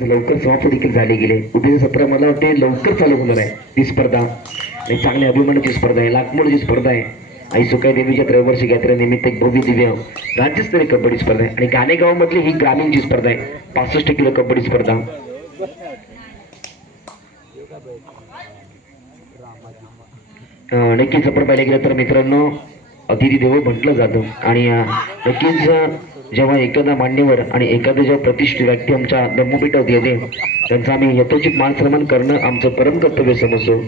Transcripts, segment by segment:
लवकर समाप्त देखील झाले गेले. उद्याचे सत्र मला वाटते लवकर चालू होणार आहे ही स्पर्धा आणि चांगल्या अभिमानाची स्पर्धा आहे, लाखमोडची स्पर्धा आहे. आई सुकाई देवीच्या त्रैवर्षिक यात्रेनिमित्त एक भव्य दिव्य राज्यस्तरीय कबड्डी स्पर्धा आहे आणि गाणेगावमधली ही ग्रामीणची स्पर्धा आहे. 65 किलो कबड्डी स्पर्धा. नक्कीच आपण पाहिलं गेलं तर मित्रांनो अतिथी देवो म्हटलं जातं आणि नक्कीच जेव्हा एखादा मान्यवर आणि एखादं जेव्हा प्रतिष्ठित व्यक्ती आमच्या धम्मपीठात येते त्यांचा आम्ही यथोचित मान सन्मान करणं आमचं परम कर्तव्य समजतो.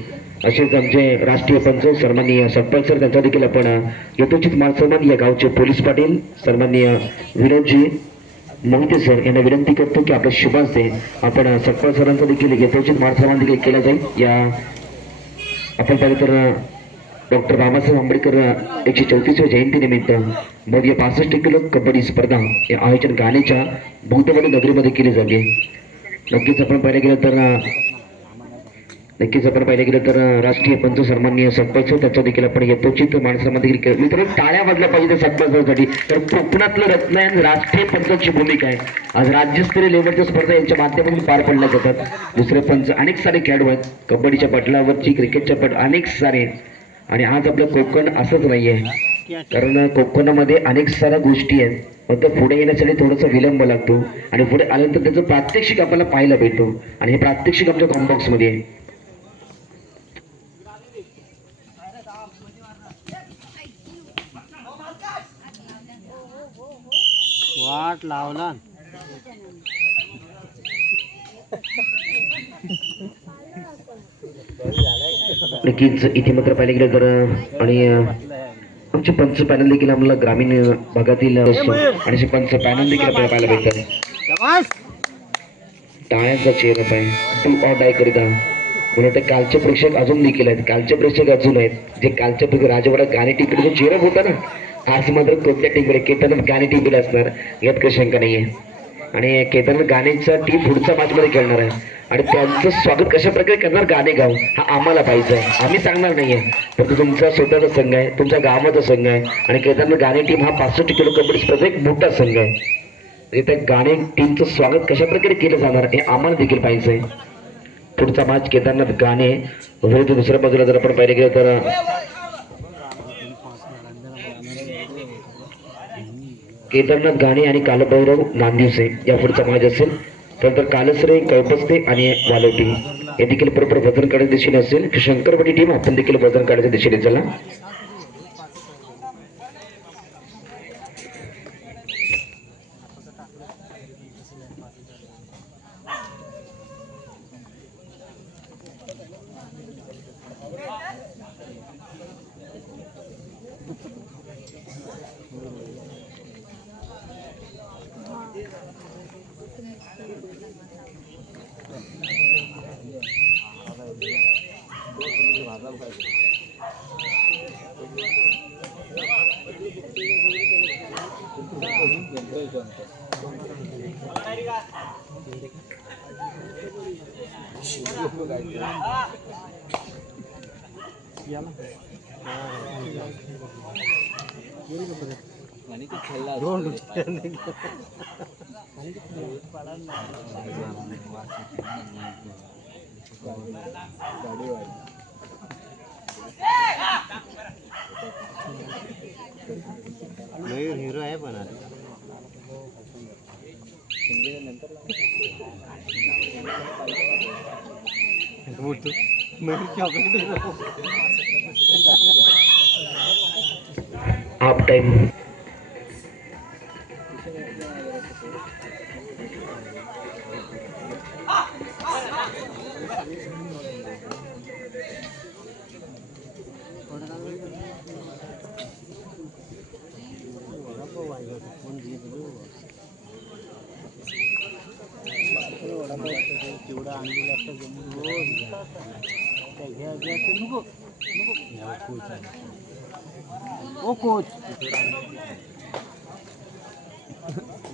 असेच आमचे राष्ट्रीय पंच सन्माननीय सटपाल सर त्यांचा देखील आपण यथोचित मान सन्मान या गावचे पोलीस पाटील सन्माननीय विनोदजी मोहिते सर यांना विनंती करतो की आपल्या शुभास्ते आपण सटपाल सरांचा देखील यथोचित मान सन्मान देखील केला जाईल. या आपण पाहिलं तर डॉक्टर बाबासाहेब आंबेडकर 134व्या जयंतीनिमित्त भव्य 65 किलो कबड्डी स्पर्धा हे आयोजन गाण्याच्या भूतवाडी नगरीमध्ये केले जाते. नक्कीच आपण पाहिलं गेलं तर राष्ट्रीय पंच सन्माननीय सरपंच त्याचा देखील आपण यथोचित माणसामध्ये देखील केलं. मित्रांनो टाळ्या वाजल्या पाहिजे सरपंचासाठी. तर कोकणातलं रत्न आणि राष्ट्रीय पंचाची भूमिका आहे. आज राज्यस्तरीय लेवलच्या स्पर्धा यांच्या माध्यमातून पार पडल्या जातात. दुसरे पंच अनेक सारे खेळाडू आहेत कबड्डीच्या पटलावरची, क्रिकेटच्या पट अनेक सारे. आणि आज आपलं कोकण असंच नाही आहे, कारण कोकणामध्ये अनेक साऱ्या गोष्टी आहेत. फक्त पुढे येण्यासाठी थोडासा विलंब लागतो आणि पुढे आल्यानंतर त्याचं प्रात्यक्षिक आपल्याला पाहायला भेटतो आणि हे प्रात्यक्षिक आमच्या कॉम्बॉक्समध्ये आहे. वाट लावला नक्कीच इथे मात्र पाहिलं गेलं तर आणि आमचे पंच पॅनल देखील आम्हाला ग्रामीण भागातील असतो आणि पंच पॅनल देखील आपल्याला पाहायला भेटतात. टाळ्यांचा चेहरा आहे टू ऑर डाय करिता मला वाटतं कालचे प्रेक्षक अजून देखील आहेत, कालचे प्रेक्षक अजून आहेत जे कालच्या राजवाड्यात गाणे टिपीचा चेहरा होता ना. आज मात्र कोणत्या टीमकडे केदारनाथ गाणे टिपीला असणार यात काही शंका नाहीये. आणि केदारनाथ गाण्याचा टीम पुढच्या मॅचमध्ये खेळणार आहे आणि त्यांचं स्वागत कशा प्रकारे करणार गाणेगाव हा आम्हाला पाहिजे आहे. आम्ही सांगणार नाहीये, परंतु तुमचा स्वतःचा संघ आहे, तुमच्या गावाचा संघ आहे आणि केदारनाथ गाणे टीम हा 65 किलो कबड्डी स्पर्धा एक मोठा संघ आहे. त्या गाणे टीमचं स्वागत कशा प्रकारे केलं जाणार हे आम्हाला देखील पाहिजे आहे. पुढचा मॅच केदारनाथ गाणे विरुद्ध दुसऱ्या बाजूला जर आपण पाहिलं गेलं तर केदारनाथ गाणे आणि कालभैरव नांदिवसे या पुढचा मॅच असेल. त्यानंतर कालसरे कळपस्ते आणि वालोटी हे देखील बरोबर वजन काढायच्या दिशेने असेल. शंकरवाडी टीम आपण देखील वजन काढायच्या दिशेने चला. हिरो आहे पण हाफ टाइम चिवडा आणलेला असता नको ओ कोच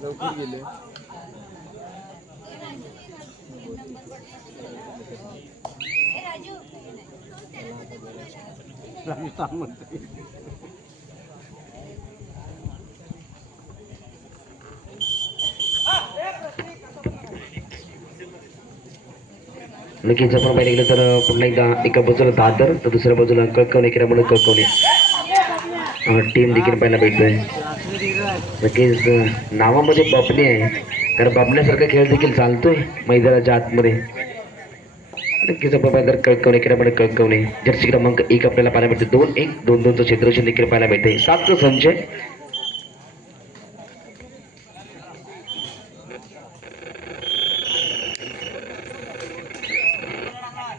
लवकर गेले. राजस्थान म्हणते नक्कीच आपण पाहिलं गेलं तर पुन्हा एकदा एका बाजूला दादर तर दुसऱ्या बाजूला कळकवणे क्रीडा मंडळ कळकवणे टीम देखील पाहायला भेटतोय. नक्कीच नावामध्ये बापणे आहे, कारण बापण्यासारखा खेळ देखील चालतोय मैदानाच्या आतमध्ये. नक्कीच आपण पाहिलं तर कळकवणे क्रीडा मंडळ कळकवणे जर्सी क्रमांक 1 आपल्याला पाहायला भेटते. 2-1 2-2चं क्षेत्ररक्षण देखील पाहायला भेटते. 7चा संच.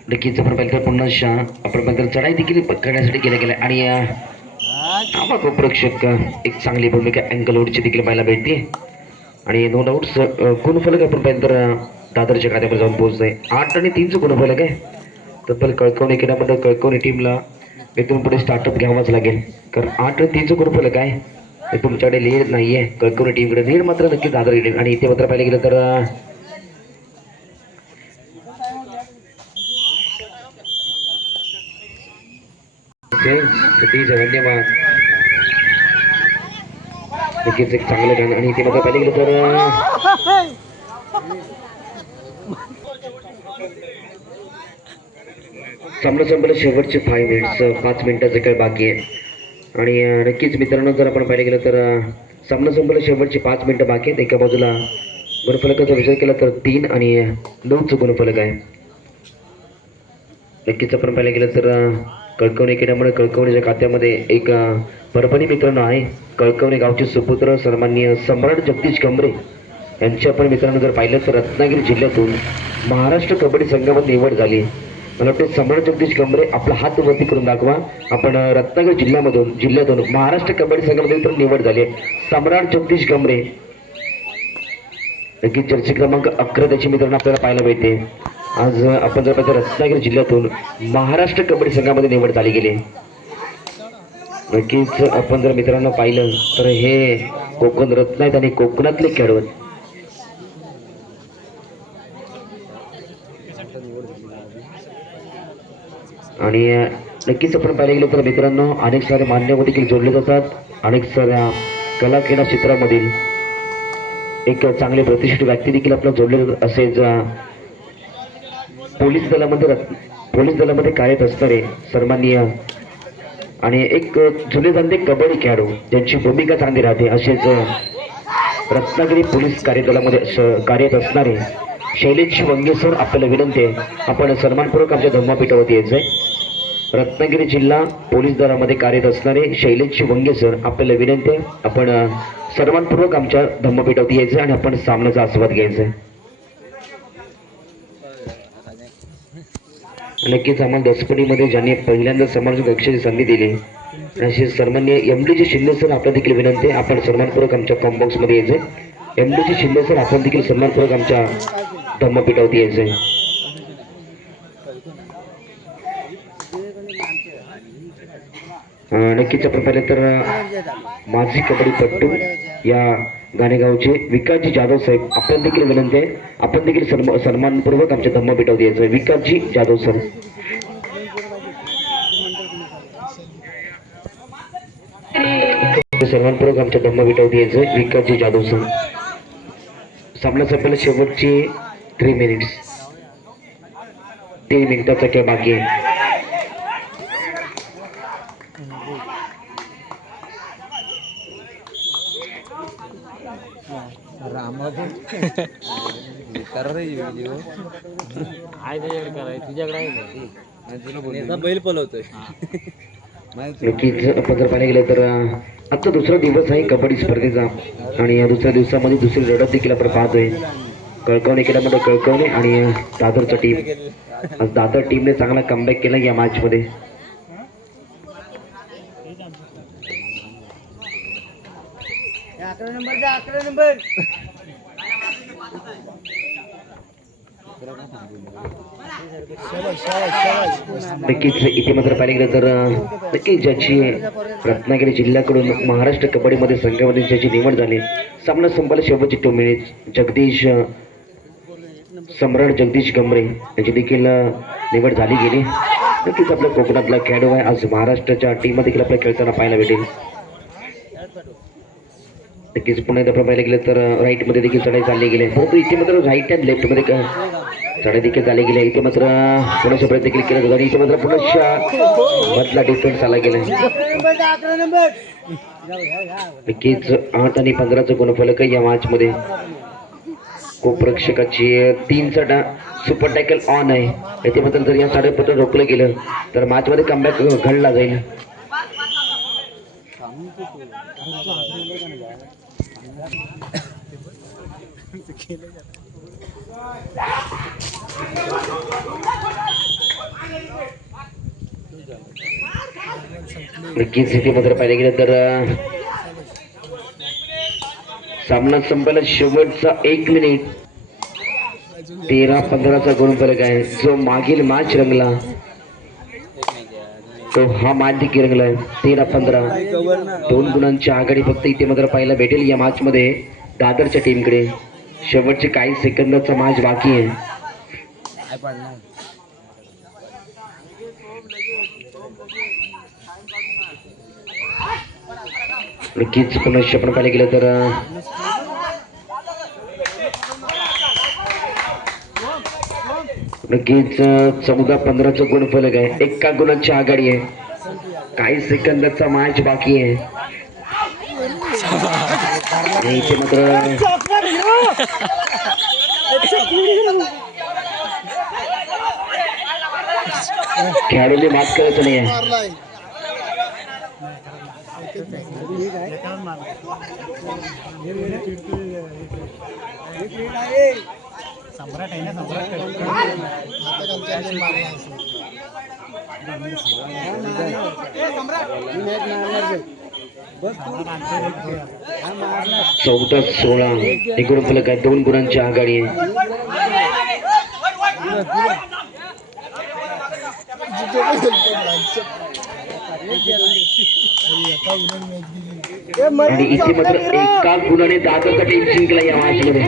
नक्कीच आपण पाहिलं तर पुन्हा आपण पाहिलं तर चढाई देखील करण्यासाठी केल्या गेल्या आणि प्रेक्षक एक चांगली भूमिका अँगलवरची देखील पाहायला भेटते. आणि नो डाऊट्स गुणफलक आपण पाहिलं तर दादरच्या खात्यावर जाऊन पोहोचतोय. 8 आणि 3चं गुणफलक आहे. तब्बल कळकवणे क्रीडा मंडळ कळकवणे टीमला इथून पुढे स्टार्टअप घ्यावाच लागेल, कारण 8 आणि 3चं गुणफलक आहे. ते तुमच्याकडे लीड नाही आहे. कळकवणे टीमकडे लीड मात्र नक्की दादर येईल. आणि इथे मात्र पाहिलं गेलं तर धन्यवाद. नक्कीच एक चांगलं गाणं. आणि इथे मात्र पाहिलं गेलं तर सामना संपला. शेवटचे 5 मिनिट्स 5 मिनिटाचा खेळ बाकी आहे. आणि नक्कीच मित्रांनो जर आपण पाहिलं गेलं तर सामना संपला. शेवटचे 5 मिनिटं बाकी आहेत. एका बाजूला गुणफलकाचा विचार केला तर 3 आणि 9चं गुणफलक आहे. नक्कीच आपण पाहिलं गेलं तर कळकवणे क्रीडा मंडळ कळकवणेच्या खात्यामध्ये एक परभणी मित्रांनो आहे. कळकवणे गावचे सुपुत्र सन्माननीय सम्राट जगदीश कमरे यांची आपण मित्रांनो जर पाहिलं तर रत्नागिरी जिल्ह्यातून महाराष्ट्र कबड्डी संघामध्ये निवड झाली. मला वाटतं सम्राट जगदीश कमरे आपला हात वरती करून दाखवा. आपण रत्नागिरी जिल्ह्यातून महाराष्ट्र कबड्डी संघामध्ये तर निवड झाली आहे. सम्राट जगदीश कमरे नक्कीच जर्सी क्रमांक 11 त्याची मित्रांनो आपल्याला पाहायला भेटते. आज आपण जर पाहिजे रत्नागिरी जिल्ह्यातून महाराष्ट्र कबड्डी संघामध्ये निवड झाली गेली. नक्कीच आपण जर मित्रांनो पाहिलं तर हे कोकण रत्न आहेत आणि कोकणातले खेळाडू आहेत. आणि नक्कीच आपण पाहिलं गेलं तर मित्रांनो अनेक सारे मान्यवर देखील जोडले जातात. अनेक साऱ्या कला क्रीडा क्षेत्रामधील एक चांगले प्रतिष्ठित व्यक्ती देखील आपल्याला जोडले जातात. असेच पोलीस दलामध्ये कार्यरत असणारे सन्माननीय आणि एक जुने जाणते कबड्डी खेळाडू ज्यांची भूमिका चांगली राहते असेच रत्नागिरी पोलीस कार्यदलामध्ये कार्यरत असणारे शैलेश वंगे सर आपल्याला विनंती आहे आपण सन्मानपूर्वक आमच्या धम्मपीठावरती यायचंय. रत्नागिरी जिल्हा पोलीस दलामध्ये कार्यरत असणारे शैलेश वंगे सर आपल्याला विनंती आहे आपण सन्मानपूर्वक आमच्या धम्मपीठावरती यायचं आणि आपण सामन्याचा आस्वाद घ्यायचा आहे. नक्कीच आम्हाला दसपणीमध्ये ज्यांनी पहिल्यांदा समाज कक्षाची संधी दिली असे सन्माननीय MD शिंदे सर आपल्या देखील विनंती आहे आपण सन्मानपूर्वक आमच्या कॉम्बॉक्समध्ये यायचंय. MD शिंदे सर आपण देखील सन्मानपूर्वक आमच्या धम्मपीठावरती यायचंय. नक्कीच आपण पाहिलं तर माजी कबड्डीपट्टू या गाणेगावचे विकासजी जाधव साहेब आपण देखील विनंती आहे आपण देखील सन्मानपूर्वक आमच्या धम्मपीठावरती यायचं. विकासजी जाधव सर सन्मानपूर्वक आमच्या धम्मपीठावरती यायचं. विकासजी जाधव सर. सामना संपला. शेवटचे 3 मिनिट्स 3 मिनिटाचा खेळ बाकी आहे. बैल पलवतोय. नक्कीच आपण जर पाहिलं गेलं तर आजचा दुसरा दिवस आहे कबड्डी स्पर्धेचा आणि या दुसऱ्या दिवसामध्ये दुसरी लढत देखील आपण पाहतोय. कळकवणे केल्यामध्ये कळकवणे आणि दादरचा टीम. आज दादर टीमने चांगला कमबॅक केला या मॅच मध्ये. नक्कीच इथे मात्र पाहिलं गेलं तर नक्कीच ज्याची रत्नागिरी जिल्ह्याकडून महाराष्ट्र कबड्डीमध्ये संघामध्ये ज्याची निवड झाली. सामना संपला. शेवटचे 2 मिनिट सम्राट जगदीश कमरे याची देखील निवड झाली गेली. नक्कीच आपल्या कोकणातला खेळाडू आहे. आज महाराष्ट्राच्या टीम देखील आपल्याला खेळताना पाहायला भेटेल. नक्कीच पुन्हा एकदा पाहायला गेलं तर राईट मध्ये देखील चढाई चालली गेली परंतु इथे मात्र राईट अँड लेफ्ट मध्ये चढा देखील झाले गेले. इथे मात्र पुण्याचा प्रयत्न देखील केला जातो आणि इथे मात्र पुण्याच्या मधला डिफेन्स आला गेला. नक्कीच 8 आणि 15चा गुणफलक या मॅच मध्ये. खूप प्रेक्षकाची 3चा सुपर टॅकल ऑन आहे. इथे मात्र जर या साडेपत्र रोखलं गेलं तर मॅच मध्ये कमबॅक घडला जाईल. नक्कीच इथे मात्र पाहिलं गेलं तर सामना संपायला शेवटचा 1 मिनिट. 13-15चा गुणफलक आहे. जो मागील मॅच रंगला तो हा मॅच देखील रंगलाय. 13-15 2 गुणांची आघाडी फक्त इथे मात्र पाहायला भेटेल या मॅच मध्ये दादरच्या टीमकडे. शेवटचे काही सेकंदाचा मॅच बाकी आहे. नक्कीच पुन्हा आपण पाहिलं गेलं तर नक्कीच 14-15चा गुणफलक आहे. 1 गुणांची आघाडी आहे. काही सेकंदाचा मॅच बाकी आहे. आणि इथे मात्र खेळाडूंनी मात करायचं नाही आहे. चौदा 16 एक गुणफलक आहे. 2 गुणांची आघाडी आहे. आणि इथे मात्र 1 गुणाने दादरचा टीम जिंकला या मॅच मध्ये.